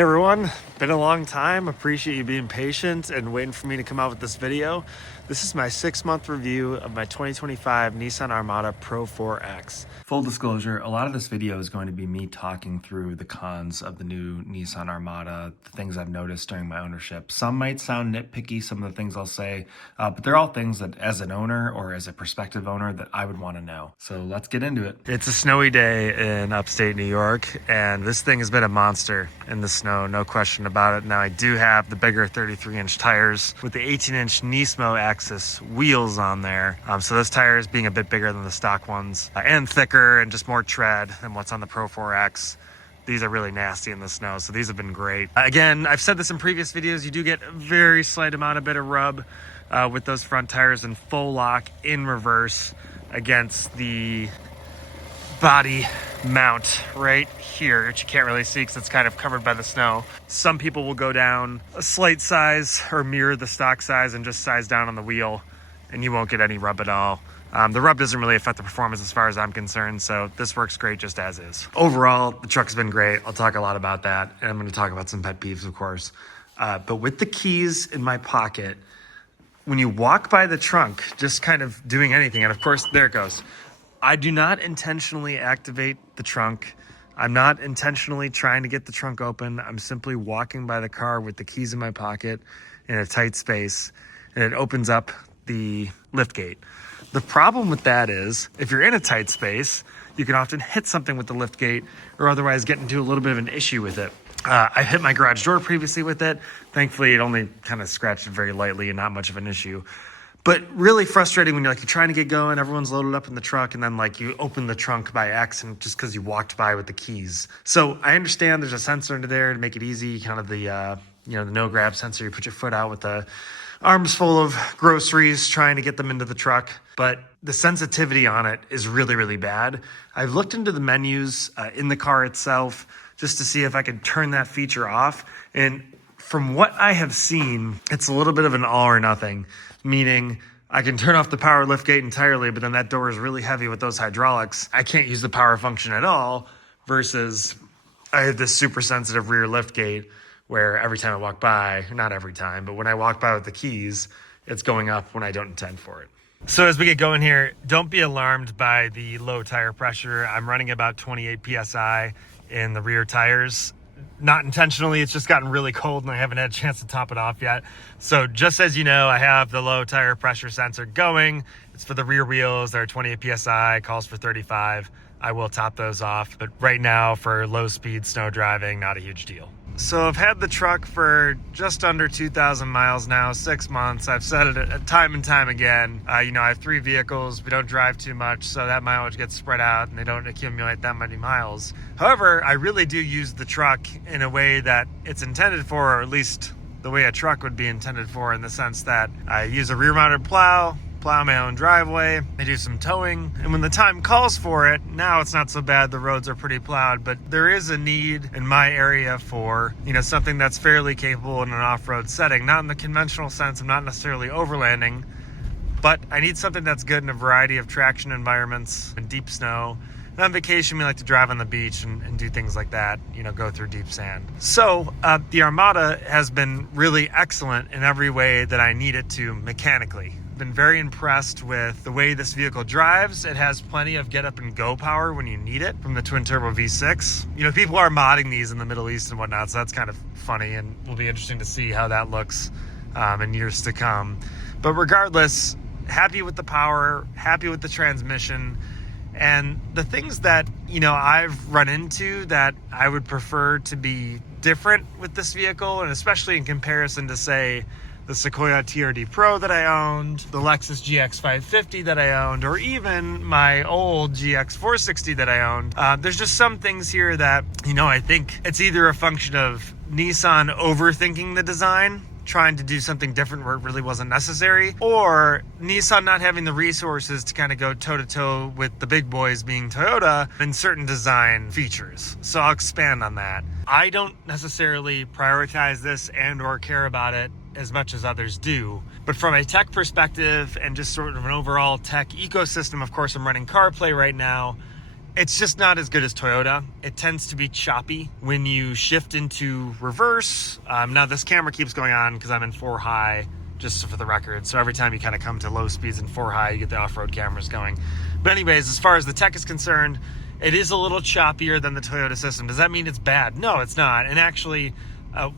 Hey everyone, been a long time. Appreciate you being patient and waiting for me to come out with this video. This is my 6-month review of my 2025 Nissan Armada Pro 4X. Full disclosure, a lot of this video is going to be me talking through the cons of the new Nissan Armada, the things I've noticed during my ownership. Some might sound nitpicky, some of the things I'll say, but they're all things that as an owner or as a prospective owner that I would want to know. So let's get into it. It's a snowy day in upstate New York, and this thing has been a monster in the snow, no question about it. Now I do have the bigger 33-inch tires with the 18-inch Nismo Axis wheels on there. So those tires being a bit bigger than the stock ones and thicker and just more tread than what's on the Pro 4X. These are really nasty in the snow, so these have been great. Again, I've said this in previous videos, you do get a very slight amount of bit of rub with those front tires in full lock in reverse against the body mount right here, which you can't really see because it's kind of covered by the snow. Some people will go down a slight size or mirror the stock size and just size down on the wheel, and you won't get any rub at all. The rub doesn't really affect the performance as far as I'm concerned, so this works great just as is. Overall, the truck's been great. I'll talk a lot about that, and I'm going to talk about some pet peeves, of course. But with the keys in my pocket, when you walk by the trunk, just kind of doing anything, and of course, there it goes. I do not intentionally activate the trunk. I'm not intentionally trying to get the trunk open. I'm simply walking by the car with the keys in my pocket in a tight space, and it opens up the lift gate. The problem with that is if you're in a tight space, you can often hit something with the lift gate or otherwise get into a little bit of an issue with it. I hit my garage door previously with it. Thankfully, it only kind of scratched it very lightly and not much of an issue. But really frustrating when you're trying to get going, everyone's loaded up in the truck, and then you open the trunk by accident just because you walked by with the keys. So I understand there's a sensor under there to make it easy, kind of the the no grab sensor. You put your foot out with the arms full of groceries trying to get them into the truck, but the sensitivity on it is really, really bad. I've looked into the menus in the car itself just to see if I could turn that feature off, and from what I have seen, it's a little bit of an all or nothing, meaning I can turn off the power lift gate entirely, but then that door is really heavy with those hydraulics. I can't use the power function at all, versus I have this super sensitive rear lift gate where every time I walk by, not every time, but when I walk by with the keys, it's going up when I don't intend for it. So as we get going here, don't be alarmed by the low tire pressure. I'm running about 28 PSI in the rear tires. Not intentionally, it's just gotten really cold and I haven't had a chance to top it off yet. So just as you know, I have the low tire pressure sensor going. It's for the rear wheels. They're 28 PSI, calls for 35. I will top those off, but right now for low speed snow driving, not a huge deal. So I've had the truck for just under 2,000 miles now, 6 months. I've said it time and time again. I have 3 vehicles. We don't drive too much, so that mileage gets spread out and they don't accumulate that many miles. However, I really do use the truck in a way that it's intended for, or at least the way a truck would be intended for, in the sense that I use a rear-mounted plow my own driveway, I do some towing, and when the time calls for it, now it's not so bad, the roads are pretty plowed, but there is a need in my area for, something that's fairly capable in an off-road setting, not in the conventional sense. I'm not necessarily overlanding, but I need something that's good in a variety of traction environments and deep snow. And on vacation, we like to drive on the beach and do things like that, go through deep sand. So the Armada has been really excellent in every way that I need it to mechanically. Been very impressed with the way this vehicle drives. It has plenty of get up and go power when you need it from the twin turbo V6. People are modding these in the Middle East and whatnot, so that's kind of funny and will be interesting to see how that looks in years to come. But regardless, happy with the power, happy with the transmission, and the things that I've run into that I would prefer to be different with this vehicle, and especially in comparison to, say, the Sequoia TRD Pro that I owned, the Lexus GX 550 that I owned, or even my old GX 460 that I owned. There's just some things here that, I think it's either a function of Nissan overthinking the design, trying to do something different where it really wasn't necessary, or Nissan not having the resources to kind of go toe-to-toe with the big boys being Toyota in certain design features. So I'll expand on that. I don't necessarily prioritize this and or care about it as much as others do, but from a tech perspective and just sort of an overall tech ecosystem, of course I'm running CarPlay right now, It's just not as good as Toyota. It tends to be choppy when you shift into reverse. Now this camera keeps going on because I'm in 4 high, just for the record. So every time you kind of come to low speeds in 4 high, you get the off-road cameras going. But anyways, as far as the tech is concerned, it is a little choppier than the Toyota system. Does that mean it's bad? No, it's not. And actually,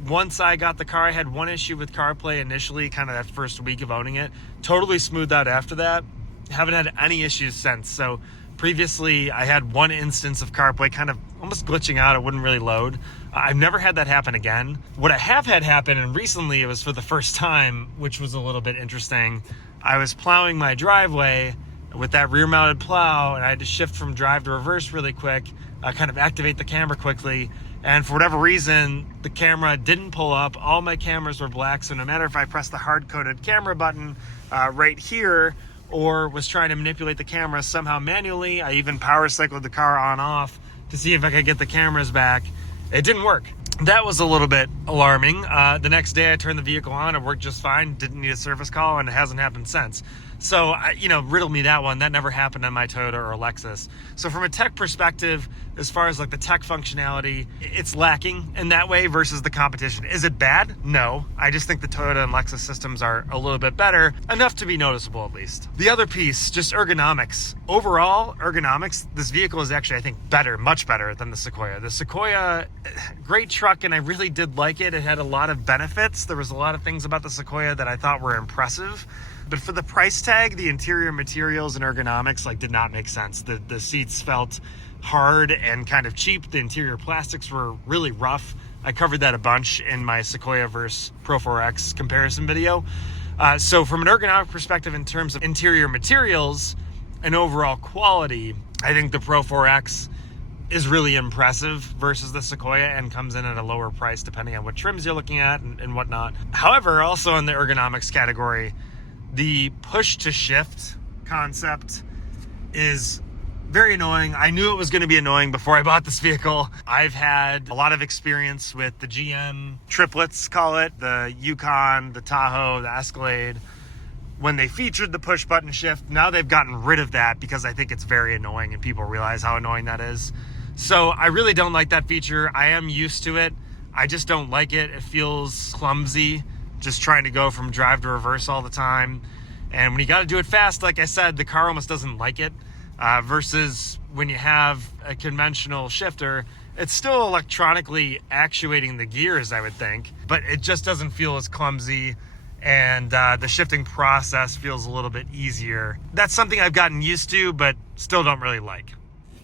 once I got the car, I had one issue with CarPlay initially, kind of that first week of owning it. Totally smoothed out after that. Haven't had any issues since. So previously, I had one instance of CarPlay kind of almost glitching out. It wouldn't really load. I've never had that happen again. What I have had happen, and recently it was for the first time, which was a little bit interesting. I was plowing my driveway with that rear-mounted plow, and I had to shift from drive to reverse really quick, kind of activate the camera quickly. And for whatever reason, the camera didn't pull up. All my cameras were black, so no matter if I pressed the hard-coded camera button right here, or was trying to manipulate the camera somehow manually, I even power cycled the car on off to see if I could get the cameras back. It didn't work. That was a little bit alarming. The next day I turned the vehicle on, it worked just fine, didn't need a service call, and it hasn't happened since. So, riddle me that one. That never happened on my Toyota or Lexus. So from a tech perspective, as far as like the tech functionality, it's lacking in that way versus the competition. Is it bad? No. I just think the Toyota and Lexus systems are a little bit better, enough to be noticeable at least. The other piece, just ergonomics. Overall, ergonomics, this vehicle is actually, I think, better, much better than the Sequoia. The Sequoia, great truck, and I really did like it. It had a lot of benefits. There was a lot of things about the Sequoia that I thought were impressive. But for the price tag, the interior materials and ergonomics did not make sense. The seats felt hard and kind of cheap. The interior plastics were really rough. I covered that a bunch in my Sequoia versus Pro 4X comparison video. So from an ergonomic perspective, in terms of interior materials and overall quality, I think the Pro 4X is really impressive versus the Sequoia and comes in at a lower price depending on what trims you're looking at and whatnot. However, also in the ergonomics category, the push to shift concept is very annoying. I knew it was going to be annoying before I bought this vehicle. I've had a lot of experience with the GM triplets, call it, the Yukon, the Tahoe, the Escalade. When they featured the push button shift, now they've gotten rid of that because I think it's very annoying and people realize how annoying that is. So I really don't like that feature. I am used to it. I just don't like it. It feels clumsy, just trying to go from drive to reverse all the time. And when you got to do it fast, like I said, the car almost doesn't like it. Versus when you have a conventional shifter, it's still electronically actuating the gears, I would think, but it just doesn't feel as clumsy, and the shifting process feels a little bit easier. That's something I've gotten used to, but still don't really like.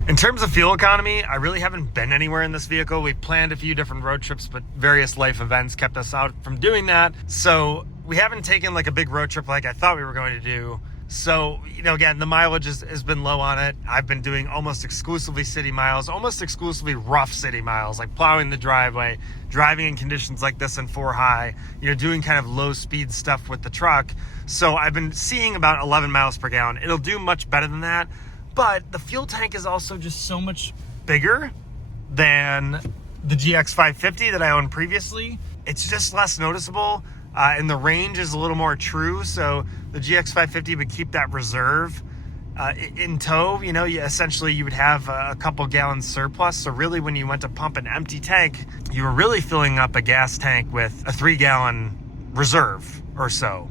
In terms of fuel economy, I really haven't been anywhere in this vehicle. We've planned a few different road trips, but various life events kept us out from doing that. So we haven't taken like a big road trip like I thought we were going to do. So, again, the mileage has been low on it. I've been doing almost exclusively city miles, almost exclusively rough city miles, like plowing the driveway, driving in conditions like this in 4 high, doing kind of low speed stuff with the truck. So I've been seeing about 11 miles per gallon. It'll do much better than that. But the fuel tank is also just so much bigger than the GX550 that I owned previously. It's just less noticeable. And the range is a little more true, so the GX550 would keep that reserve in tow. Essentially you would have a couple gallons surplus, so really when you went to pump an empty tank, you were really filling up a gas tank with a 3-gallon reserve or so.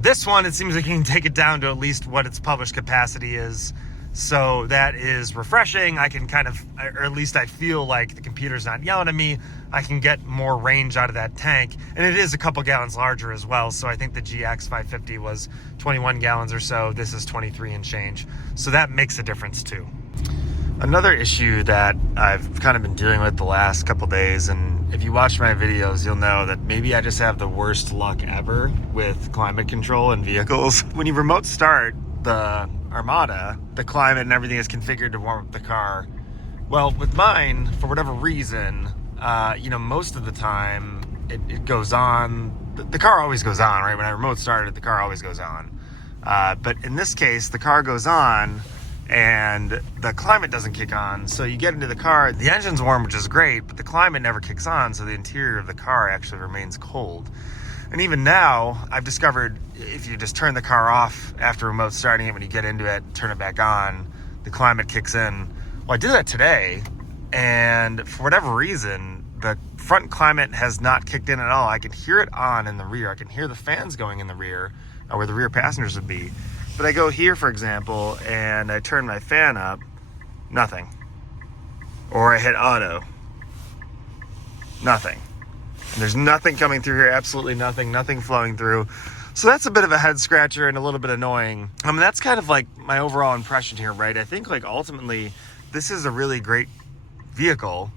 This one, it seems like you can take it down to at least what its published capacity is, so that is refreshing. I can kind of, or at least I feel like the computer's not yelling at me. I can get more range out of that tank, and it is a couple gallons larger as well. So I think the GX550 was 21 gallons or so. This is 23 and change. So that makes a difference too. Another issue that I've kind of been dealing with the last couple days, and if you watch my videos, you'll know that maybe I just have the worst luck ever with climate control in vehicles. When you remote start the Armada, the climate and everything is configured to warm up the car. Well, with mine, for whatever reason, most of the time it goes on. The car always goes on, right? When I remote start it, the car always goes on. But in this case, the car goes on and the climate doesn't kick on. So you get into the car, the engine's warm, which is great, but the climate never kicks on. So the interior of the car actually remains cold. And even now, I've discovered if you just turn the car off after remote starting it, when you get into it, turn it back on, the climate kicks in. Well, I did that today, and for whatever reason, the front climate has not kicked in at all. I can hear it on in the rear. I can hear the fans going in the rear, where the rear passengers would be. But I go here, for example, and I turn my fan up, nothing. Or I hit auto, nothing. And there's nothing coming through here, absolutely nothing flowing through. So that's a bit of a head scratcher and a little bit annoying. I mean, that's kind of like my overall impression here, right? I think like ultimately this is a really great vehicle,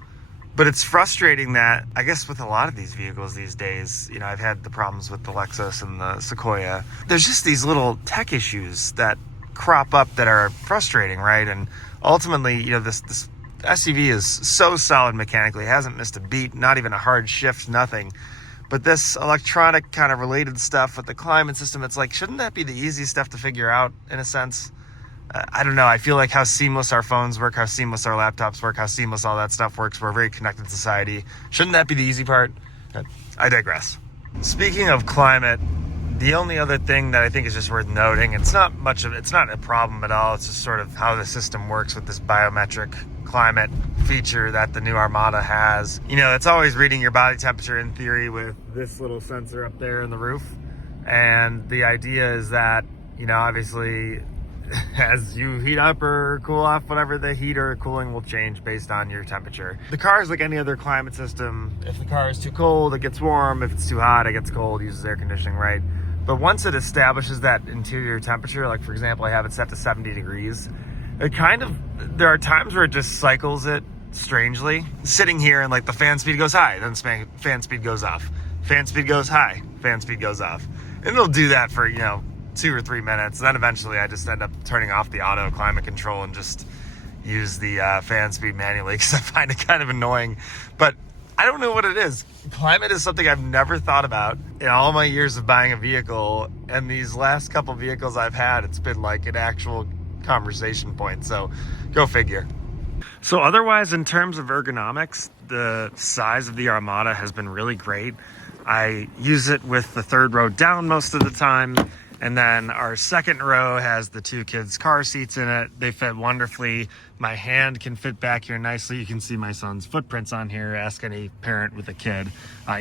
but it's frustrating that I guess with a lot of these vehicles these days, you know, I've had the problems with the Lexus and the Sequoia. There's just these little tech issues that crop up that are frustrating, right? And ultimately, you know, this SUV is so solid mechanically, hasn't missed a beat, not even a hard shift, nothing. But this electronic kind of related stuff with the climate system, it's like, shouldn't that be the easy stuff to figure out in a sense? I don't know. I feel like how seamless our phones work, how seamless our laptops work, how seamless all that stuff works. We're a very connected society. Shouldn't that be the easy part? I digress. Speaking of climate, the only other thing that I think is just worth noting, it's not a problem at all. It's just sort of how the system works with this biometric climate feature that the new Armada has. You know, it's always reading your body temperature in theory with this little sensor up there in the roof. And the idea is that, you know, obviously as you heat up or cool off, whatever, the heat or cooling will change based on your temperature. The car is like any other climate system. If the car is too cold, it gets warm. If it's too hot, it gets cold, uses air conditioning, right? But once it establishes that interior temperature, like for example, I have it set to 70 degrees, there are times where it just cycles it strangely. Sitting here and like the fan speed goes high, then fan speed goes off. Fan speed goes high, fan speed goes off. And it'll do that for, you know, 2 or 3 minutes. Then eventually I just end up turning off the auto climate control and just use the fan speed manually because I find it kind of annoying. But I don't know what it is. Climate is something I've never thought about in all my years of buying a vehicle. And these last couple vehicles I've had, it's been like an actual conversation point. So go figure. So otherwise, in terms of ergonomics, the size of the Armada has been really great. I use it with the third row down most of the time. And then our second row has the 2 kids' car seats in it. They fit wonderfully. My hand can fit back here nicely. You can see my son's footprints on here. Ask any parent with a kid.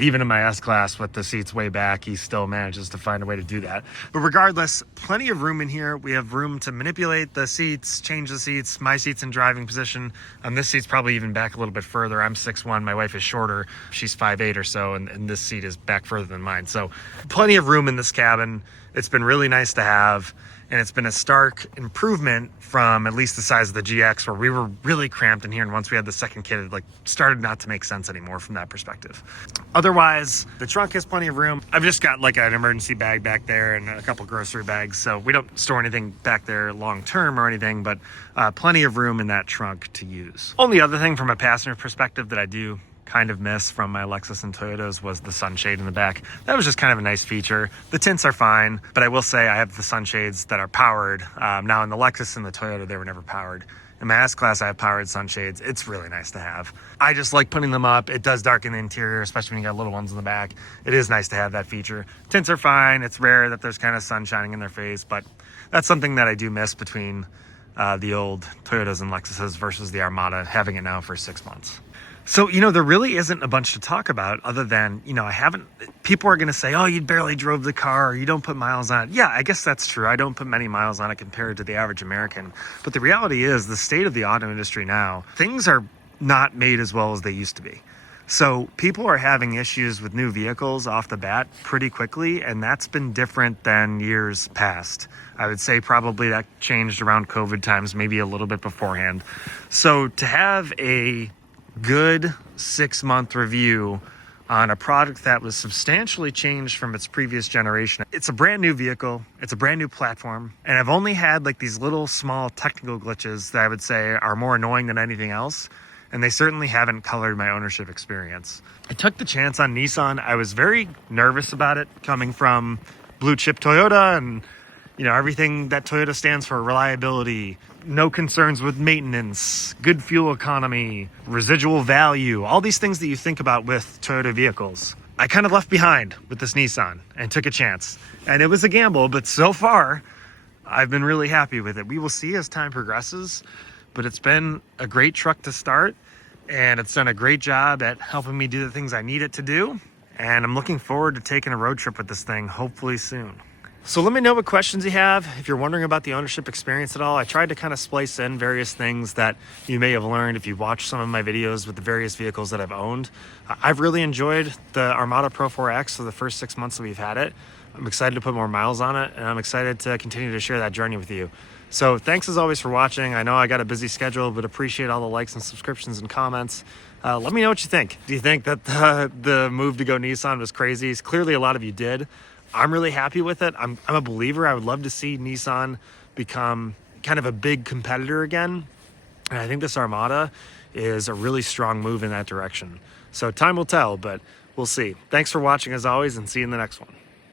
Even in my S-Class with the seats way back, he still manages to find a way to do that. But regardless, plenty of room in here. We have room to manipulate the seats, change the seats. My seat's in driving position. This seat's probably even back a little bit further. I'm 6'1". My wife is shorter. She's 5'8" or so, and this seat is back further than mine. So plenty of room in this cabin. It's been really nice to have, and it's been a stark improvement from at least the size of the GX, where we were really cramped in here, and once we had the second kid, it started not to make sense anymore from that perspective. Otherwise, the trunk has plenty of room. I've just got like an emergency bag back there and a couple grocery bags, so we don't store anything back there long term or anything, but plenty of room in that trunk to use. Only other thing from a passenger perspective that I do kind of miss from my Lexus and Toyotas was the sunshade in the back. That was just kind of a nice feature. The tints are fine, but I will say I have the sunshades that are powered. Now in the Lexus and the Toyota, they were never powered. In my S-Class, I have powered sunshades. It's really nice to have. I just like putting them up. It does darken the interior, especially when you got little ones in the back. It is nice to have that feature. Tints are fine. It's rare that there's kind of sun shining in their face, but that's something that I do miss between the old Toyotas and Lexuses versus the Armada, having it now for 6 months. So, you know, there really isn't a bunch to talk about other than, you know, people are going to say, oh, you barely drove the car or you don't put miles on it. Yeah, I guess that's true. I don't put many miles on it compared to the average American. But the reality is the state of the auto industry now, things are not made as well as they used to be. So people are having issues with new vehicles off the bat pretty quickly, and that's been different than years past. I would say probably that changed around COVID times, maybe a little bit beforehand. So to have a good 6-month review on a product that was substantially changed from its previous generation. It's a brand new vehicle. It's a brand new platform. And I've only had like these little small technical glitches that I would say are more annoying than anything else. And they certainly haven't colored my ownership experience. I took the chance on Nissan. I was very nervous about it coming from blue chip Toyota and, you know, everything that Toyota stands for: reliability, no concerns with maintenance, good fuel economy, residual value, all these things that you think about with Toyota vehicles. I kind of left behind with this Nissan and took a chance. And it was a gamble, but so far, I've been really happy with it. We will see as time progresses. but it's been a great truck to start, and it's done a great job at helping me do the things I need it to do. And I'm looking forward to taking a road trip with this thing, hopefully soon. So let me know what questions you have. If you're wondering about the ownership experience at all, I tried to kind of splice in various things that you may have learned if you watched some of my videos with the various vehicles that I've owned. I've really enjoyed the Armada Pro 4X for the first 6 months that we've had it. I'm excited to put more miles on it, and I'm excited to continue to share that journey with you. So thanks as always for watching. I know I got a busy schedule, but appreciate all the likes and subscriptions and comments. Let me know what you think. Do you think that the move to go Nissan was crazy? Clearly a lot of you did. I'm really happy with it. I'm a believer. I would love to see Nissan become kind of a big competitor again. And I think this Armada is a really strong move in that direction. So time will tell, but we'll see. Thanks for watching as always, and see you in the next one.